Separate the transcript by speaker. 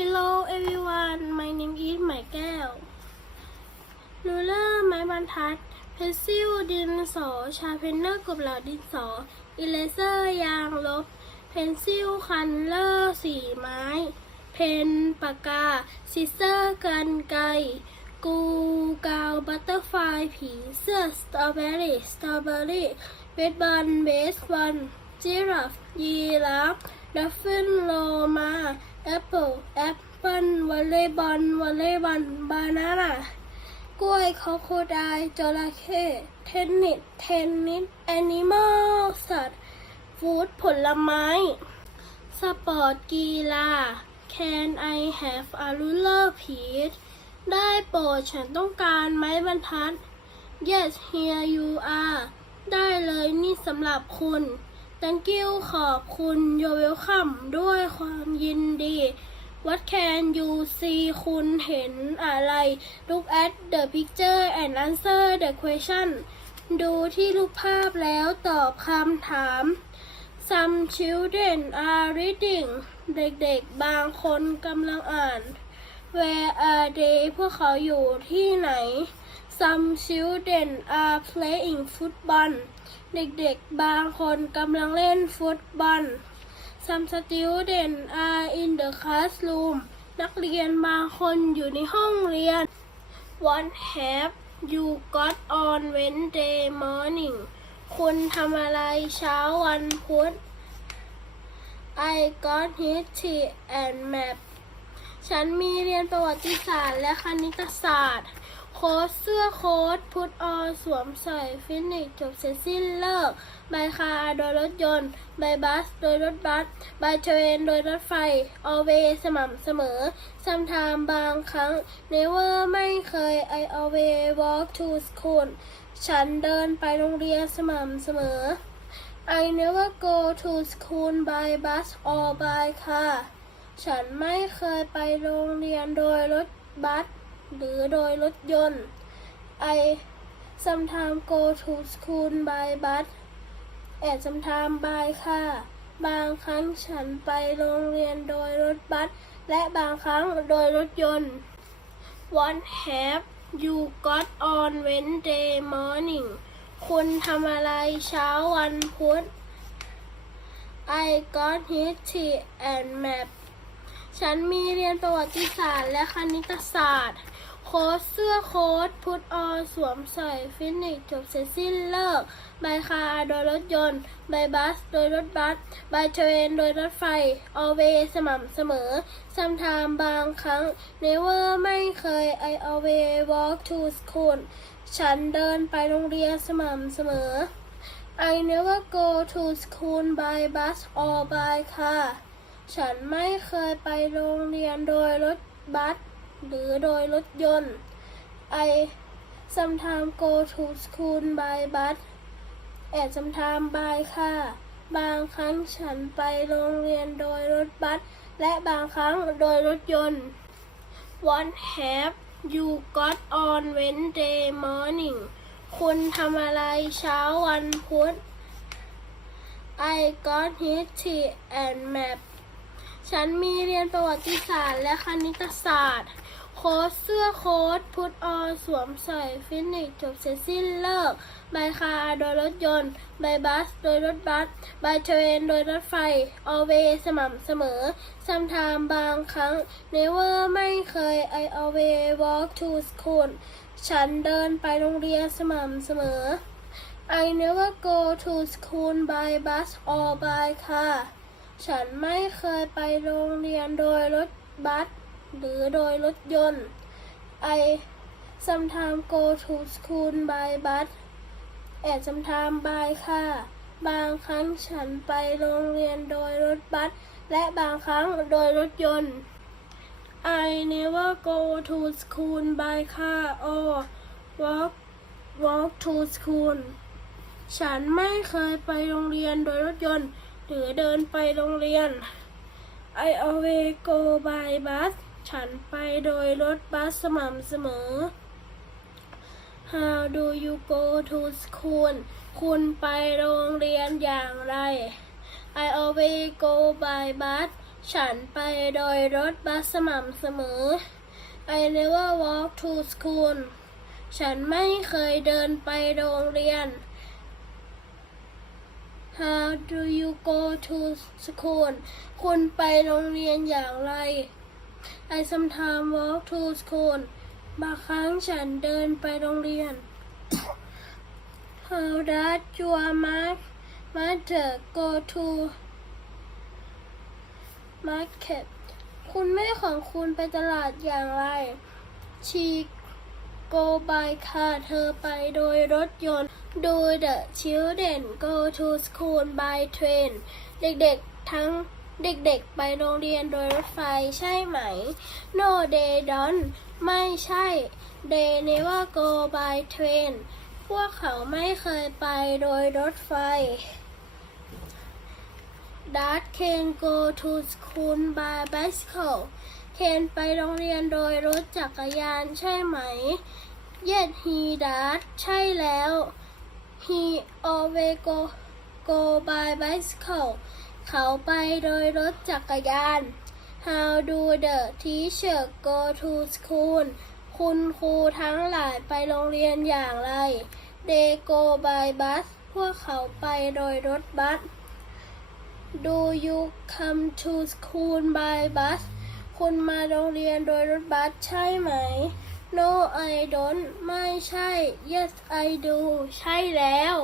Speaker 1: Hello everyone my name is ไหมายแก้วรูเลอร์ไม้บรรทัดเพนซิลดินสอชาเพนเนอร์กบเหลาดินสออิเลเซอร์ยางลบเพนซิลคันเลอร์สีไม้ เพนปากกาซิเซอร์กันไกรกูกาวบัตเตอร์ไฟผีเสื้อสตรอเบอรี่สตรอเบอรี่เบสบอลเบสบอลจิราฟยีราฟ ดัฟฟินโลมาแอปเปิลแอปเปิลวอลเลย์บอลวอลเลย์บอลบานาน่ากล้วยคอโคไดจระเข้เทนนิสเทนนิสแอนิมอลสัตว์ฟู้ดผลไม้ สปอร์ตกีฬา Can I have a ruler please ได้โปรดฉันต้องการไม้บรรทัด Yes here you are ได้เลยนี่สำหรับคุณ Thank you ขอบคุณ You're welcome ด้วยความยินดี What can you see คุณเห็นอะไร Look at the picture and answer the question ดูที่รูปภาพแล้วตอบคำถาม Some children are reading เด็กๆ บางคนกำลังอ่าน Where are they พวกเขาอยู่ที่ไหน Some children are playing football เด็กๆ บางคนกำลังเล่นฟุตบอล Some students are in the classroom นักเรียนบางคนอยู่ในห้องเรียน What have you got on Wednesday morning คุณทำอะไรเช้าวันพุธ I got history and map ฉันมีเรียนประวัติศาสตร์และคณิตศาสตร์ โค้ดเสื้อโค้ดพุทออสวมใส่ฟินิกจบเสร็จสิ้นเลิกบายคาร์โดยรถยนต์บายบัส โดยรถบัสบายเทรนโดยรถไฟ always สม่ำเสมอ sometime บางครั้ง never ไม่เคย I always walk to school ฉันเดินไปโรงเรียนสม่ำเสมอ I never go to school by bus or by car ฉันไม่เคยไปโรงเรียนโดยรถบัส หรือโดยรถยนต์ I sometimes go to school by bus and sometimes by car บางครั้งฉันไปโรงเรียนโดยรถบัส และบางครั้งโดยรถยนต์ What have you got on Wednesday morning คุณทำอะไรเช้าวันพุธ I got history and map ฉันมีเรียนประวัติศาสตร์และคณิตศาสตร์ โค้ดเสื้อโค้ดพุทออสวมใส่ฟินิกจบเสร็จสิ้นเลิกบายคาร์โดยรถยนต์บายบัส โดยรถบัสบายเทรน โดยรถไฟ always สม่ำเสมอ sometime บางครั้ง never ไม่เคย I always walk to school ฉันเดินไปโรงเรียนสม่ำเสมอ I never go to school by bus or by car ฉันไม่เคยไปโรงเรียนโดยรถบัสหรือโดยรถยนต์ I sometimes go to school by bus and sometimes by car บางครั้งฉันไปโรงเรียนโดยรถบัสและบางครั้งโดยรถยนต์ What have you got on Wednesday morning คุณทำอะไรเช้าวันพุธ I got history and map ฉันมีเรียนประวัติศาสตร์และคณิตศาสตร์ โค้ดเสื้อโค้ดพุทออสวมใส่ฟินิกจบเสร็จสิ้นเลิกบายคาร์โดยรถยนต์บายบัส โดยรถบัสบายเทรนโดยรถไฟ always สม่ำเสมอ sometime บางครั้ง never ไม่เคย I always walk to school ฉันเดินไปโรงเรียนสม่ำเสมอ I never go to school by bus or by car ฉันไม่เคยไปโรงเรียนโดยรถบัสหรือโดยรถยนต์ I sometimes go to school by bus and sometimes by car บางครั้งฉันไปโรงเรียนโดยรถบัสและบางครั้งโดยรถยนต์ I never go to school by car or walk walk to school ฉันไม่เคยไปโรงเรียนโดยรถยนต์ หรือเดินไปโรงเรียน I always go by bus ฉันไปโดยรถบัสสม่ำเสมอ How do you go to school คุณไปโรงเรียนอย่างไร I always go by bus ฉันไปโดยรถบัสสม่ำเสมอ I never walk to school ฉันไม่เคยเดินไปโรงเรียน How do you go to school คุณไปโรงเรียนอย่างไร I sometimes walk to school บางครั้งฉันเดินไปโรงเรียน How does your ma- mother go to market คุณแม่ของคุณไปตลาดอย่างไร She go by car เธอไปโดยรถยนต์ Do the children go to school by train เด็กๆทั้งเด็กๆ ไปโรงเรียนโดยรถไฟใช่ไหม No they don't ไม่ใช่ They never go by train พวกเขาไม่เคยไปโดยรถไฟ Dad can go to school by bicycle เคนไปโรงเรียนโดยรถจักรยานใช่ไหม Yes he does ใช่แล้ว He always go go by bicycle เขาไปโดยรถจักรยาน How do the teacher go to school คุณครูทั้งหลายไปโรงเรียนอย่างไร They go by bus พวกเขาไปโดยรถบัส Do you come to school by bus คุณมาโรงเรียนโดยรถบัสใช่ไหม No I don't ไม่ใช่ Yes I do ใช่แล้ว